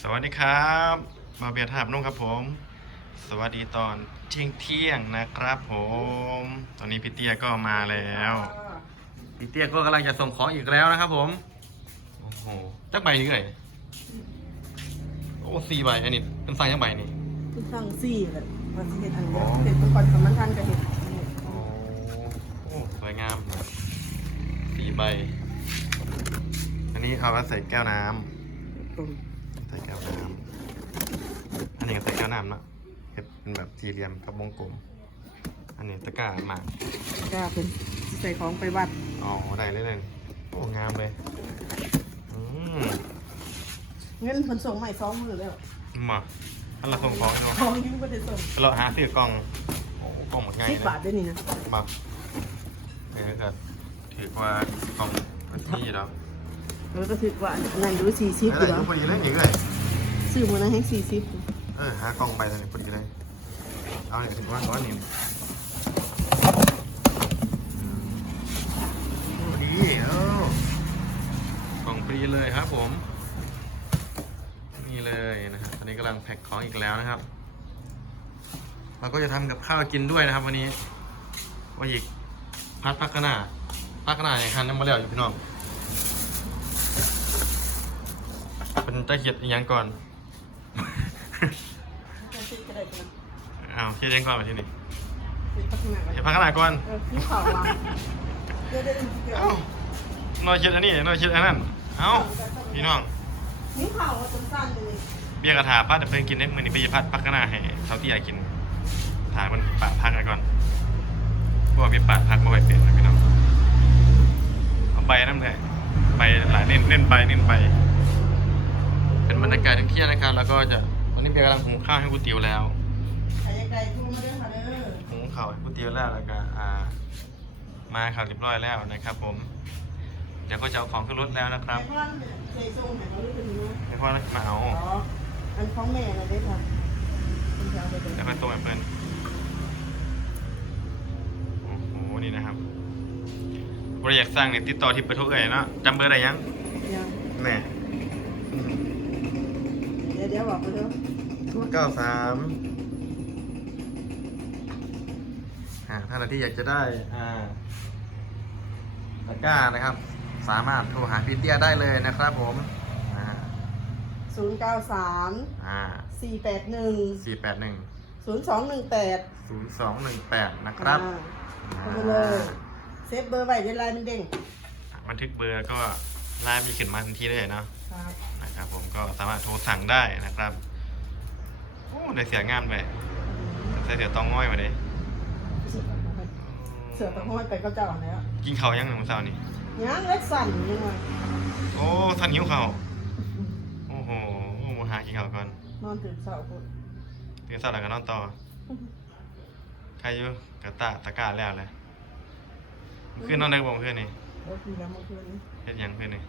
สวัสดีครับมาเบียร์ทาบนุ่งครับผม สวัสดีตอนเที่ยงเที่ยงๆนะครับผม ตอนนี้พี่เตี้ยก็มาแล้วพี่เตี้ยก็กำลังจะส่งของอีกแล้วนะครับผมโอ้โหจักใบนี่เลยโอ้สี่ใบอันนี้เป็นไซส์จักใบนี่คุณสั่งสี่แบบว่าสิเห็ดอันเดียวเห็ดเป็นก่อนสมันทันกับเห็ดโอ้โอ้สวยงามสี่ใบอันนี้เขาก็ใส่แก้วน้ำตุ่ม ใส่แก้วน้ำอันนี้ก็ใส่แก้วน้ำเนอะเห็ดเป็นแบบสี่เหลี่ยมกับวงกลม อันนี้ตะกร้าหมากก็เป็นใส่ของไปวัดอ๋อได้เลยเลยโอ้งามเลยอืมเงินผลส่งใหม่สองมือแล้วมาอันละส่งของเนาะของอยังไม่ได้ส่งเราหาซื้อกล่องโอ้กล่องหมดง่ายสิบบาทด้วยนี่นะมาเนี่ยก็ถือว่ากล่องพื้นที่แล้ว แล้วก็ถือว่าอันนั่นดูสี่สิบแล้วอยู่แต่แล้วพอดีเลยนี่เลยซื้อมือนั้นให้สี่สิบเออหากล่องไปตอนนี้พอดีเลยเอาเนี่ยถึงว่าร้อยนี่พอดีเอ้ากล่องฟรีเลยครับผม นี่เลยนะครับตอนนี้กำลังแพ็คของอีกแล้วนะครับ เราก็จะทำกับข้าวกินด้วยนะครับ วันนี้ว่าอีกพัดพักกะหน้าพักกะหน้าอย่างคันน้ำมาแล้วอยู่พี่น้อง เป็นตะเขียดอีกอย่างก่อนก็ได้จ้ะอ้าวเขียดยังก่อนมาที่นี่เป็นพัฒนาเขียดพักกะหน้าก่อนเออพี่ข่าววางเดี๋ยวเดี๋ยวเดี๋ยวเอ้าน้อยเขียดอันนี้น้อยเขียดอันนั้นเอ้าพี่น้องนี่ข่าวว่าสั้นๆเลยเบี้ยกระถาพัดเดี๋ยวเพิ่งกินได้มือนี้ไปพัดพักกะหน้าให้เขาที่อยากกินถามมันปะพักกันก่อนเพราะว่ามีปะพักมาไว้เปลี่ยนนะพี่น้องเอาใบน้ำเลยใบหลายเน้นเน้นใบเน้นใบเป็น บรรยากาศเที่ยงนะครับ แล้วก็จะวันนี้เบียร์กำลังหุงข้าวให้ก๋วยเตี๋ยวแล้วใครอยากได้โทรมาเด้อค่ะเด้อหุงข้าวให้ก๋วยเตี๋ยวแล้วแล้วก็อ่ามาข่าวเรียบร้อยแล้วนะครับ ผม เดี๋ยวก็จะเอาของขึ้นรถแล้วนะครับไอ้พ่อนใส่ส่งให้เขาด้วยเป็นนะให้พ่อมาเอาอ๋ออันของแม่นะเด้อค่ะคุณจะเอาไปเลยแล้วไปส่งให้เพื่อนโอ้โหนี่นะครับบริอยากสร้างเนี่ยติดต่อที่ประทุกเอ๋ยเนาะจำเบอร์ได้ยังยังแม่เดี๋ยวเดี๋ยวบอกไปเถอะศูนย์เก้าสามอ่าถ้าเราที่อยากจะได้อ่าตะกร้านะครับ สามารถโทรหาพี่เตี้ยได้เลยนะครับผมอ่าศูนย์เก้าสามอ่าสี่แปดหนึ่งสี่แปดหนึ่งศูนย์สองหนึ่งแปดศูนย์สองหนึ่งแปดนะครับเข้าไปเลย เซฟเบอร์ไว้เวลามันเด้ง บันทึกเบอร์ก็ ไลน์มีขึ้นมาทันทีได้เลยเนาะครับนะครับผมก็สามารถโทรสั่งได้นะครับโอ้ได้เสียงามไปใส่เสียตองง่อยมาดิเสือตะห้อยไปก็เจ้าแล้วกินข้าวยังหนึ่งมื้อเช้านี่ยังเล็กสั่นยังไงโอ้ท่านหิวข้าวโอ้โหมาหากินข้าวก่อนนอนตื่นเช้าคนตื่นเช้าแล้วก็นอนต่อใครอยู่กระตะตะกร้าแล้วเลยคืนนอนได้บ่เพื่อนนี่ โอเคแล้วเมื่อคืนนี้เฮ็ดหยังเพื่อนนี่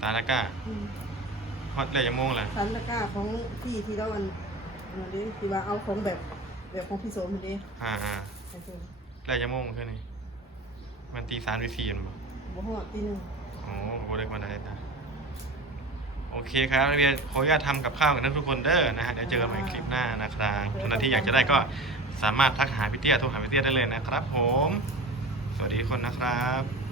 ตาตะกร้าอืมฮอดเลยยังโมงแหละสันตะกร้าของพี่ที่เราอันอันนี้ที่ว่าเอาของแบบแบบของพี่โสมนี่ดิอ่าอ่าไอ้เจ้าเลยยังโมงเพื่อนนี่มันตีสามตีสี่มันบ่ บ่ฮอดตีหนึงโอ้โหเล็กมาได้นะโอเคครับนักเรียนขออนุญาตทำกับข้าวกันทุกคนเด้อนะฮะเดี๋ยวเจอกันใหม่คลิปหน้านะครับทุกท่านที่อยากจะได้ก็สามารถทักหาพี่เตี้ยโทรหาพี่เตี้ยได้เลยนะครับ ผม สวัสดีทุกคนนะครับ